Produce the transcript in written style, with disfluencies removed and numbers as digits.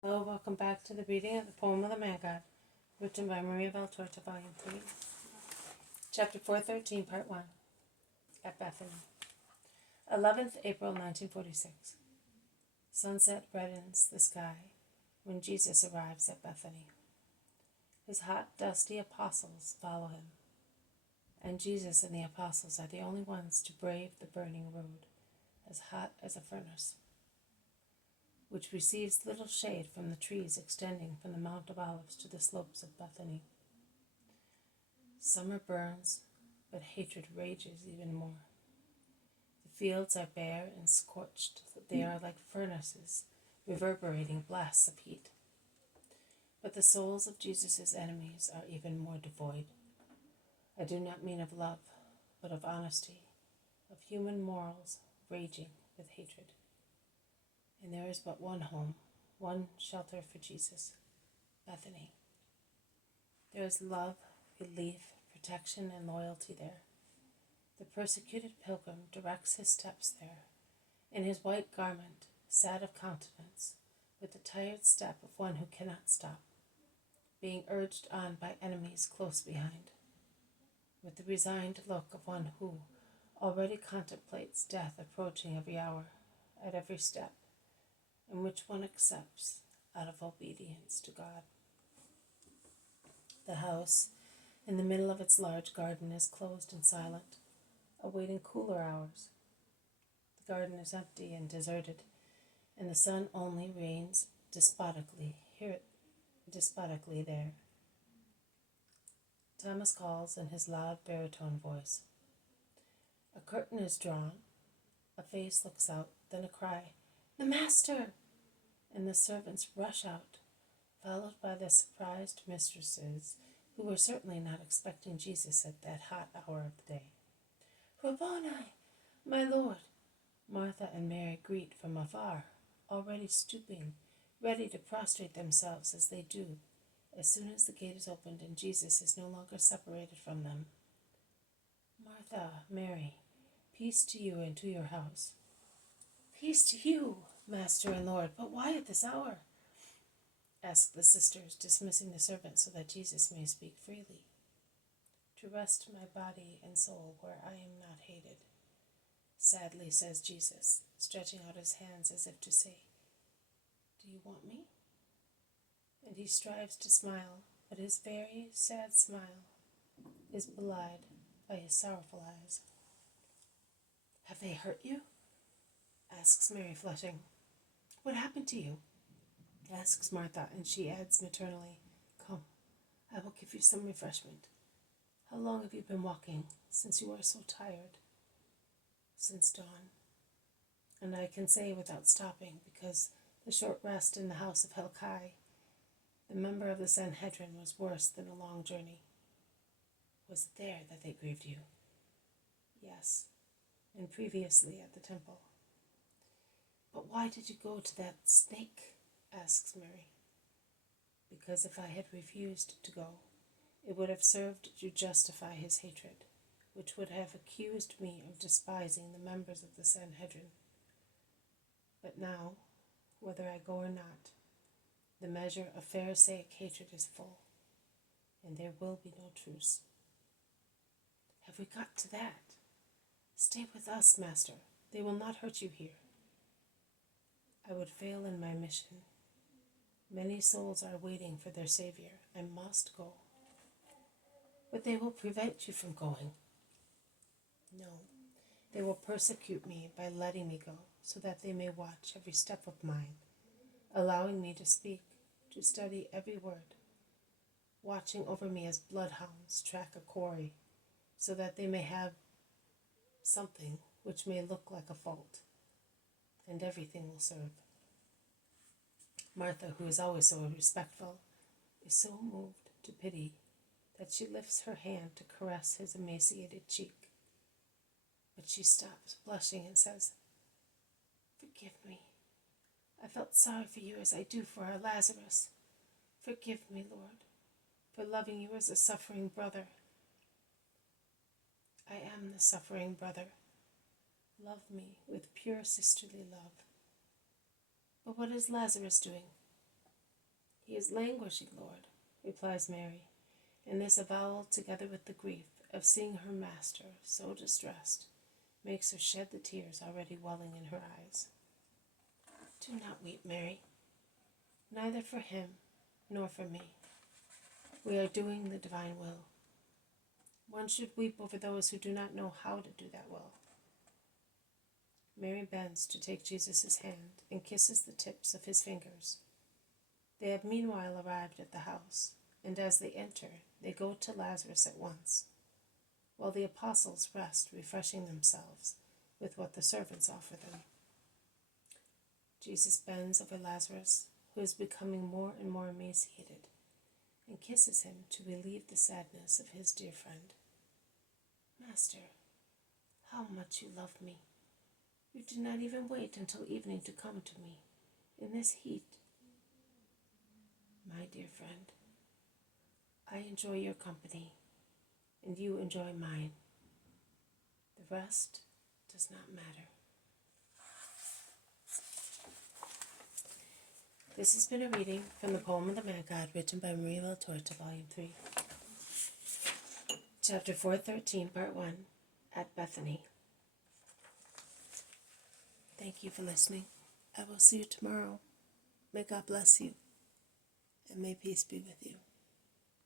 Hello, welcome back to the reading of the poem of the Man God, written by Maria Valtorta, Volume 3, Chapter 413, Part 1, at Bethany. 11th April 1946. Sunset reddens the sky when Jesus arrives at Bethany. His hot, dusty apostles follow him, and Jesus and the apostles are the only ones to brave the burning road, as hot as a furnace, which receives little shade from the trees extending from the Mount of Olives to the slopes of Bethany. Summer burns, but hatred rages even more. The fields are bare and scorched. They are like furnaces, reverberating blasts of heat. But the souls of Jesus' enemies are even more devoid. I do not mean of love, but of honesty, of human morals raging with hatred. And there is but one home, one shelter for Jesus, Bethany. There is love, relief, protection, and loyalty there. The persecuted pilgrim directs his steps there, in his white garment, sad of countenance, with the tired step of one who cannot stop, being urged on by enemies close behind, with the resigned look of one who already contemplates death approaching every hour, at every step, and which one accepts out of obedience to God. The house, in the middle of its large garden, is closed and silent, awaiting cooler hours. The garden is empty and deserted, and the sun only reigns despotically there. Thomas calls in his loud baritone voice. A curtain is drawn, a face looks out, then a cry, "The Master!" And the servants rush out, followed by the surprised mistresses, who were certainly not expecting Jesus at that hot hour of the day. "Rabboni, my Lord!" Martha and Mary greet from afar, already stooping, ready to prostrate themselves as they do, as soon as the gate is opened and Jesus is no longer separated from them. "Martha, Mary, peace to you and to your house." "Peace to you, Master and Lord, but why at this hour?" ask the sisters, dismissing the servants so that Jesus may speak freely. "To rest my body and soul where I am not hated," sadly says Jesus, stretching out his hands as if to say, "Do you want me?" And he strives to smile, but his very sad smile is belied by his sorrowful eyes. "Have they hurt you?" asks Mary, flushing. "What happened to you?" asks Martha, and she adds maternally, "Come, I will give you some refreshment. How long have you been walking, since you are so tired?" "Since dawn." And I can say without stopping, because the short rest in the house of Helkai, the member of the Sanhedrin, was worse than a long journey. "Was it there that they grieved you?" "Yes, and previously at the temple." "But why did you go to that snake?" asks Mary. "Because if I had refused to go, it would have served to justify his hatred, which would have accused me of despising the members of the Sanhedrin. But now, whether I go or not, the measure of Pharisaic hatred is full, and there will be no truce." "Have we got to that?" "Stay with us, Master. They will not hurt you here." "I would fail in my mission. Many souls are waiting for their Savior. I must go." "But they will prevent you from going." "No, they will persecute me by letting me go, so that they may watch every step of mine, allowing me to speak, to study every word, watching over me as bloodhounds track a quarry, so that they may have something which may look like a fault, and everything will serve." Martha, who is always so respectful, is so moved to pity that she lifts her hand to caress his emaciated cheek. But she stops, blushing, and says, "Forgive me. I felt sorry for you as I do for our Lazarus. Forgive me, Lord, for loving you as a suffering brother." "I am the suffering brother. Love me with pure sisterly love." "But what is Lazarus doing?" He is languishing, Lord, replies Mary, and this avowal, together with the grief of seeing her master so distressed, makes her shed the tears already welling in her eyes. Do not weep, Mary, neither for him nor for me. We are doing the divine will. One should weep over those who do not know how to do that will. Mary bends to take Jesus' hand and kisses the tips of his fingers. They have meanwhile arrived at the house, and as they enter, they go to Lazarus at once, while the apostles rest, refreshing themselves with what the servants offer them. Jesus bends over Lazarus, who is becoming more and more emaciated, and kisses him to relieve the sadness of his dear friend. Master, how much you love me. You did not even wait until evening to come to me, in this heat. My dear friend, I enjoy your company, and you enjoy mine. The rest does not matter. This has been a reading from the poem of the Man God, written by Maria Valtorta, Volume 3. Chapter 413, Part 1, At Bethany. Thank you for listening. I will see you tomorrow. May God bless you, and may peace be with you.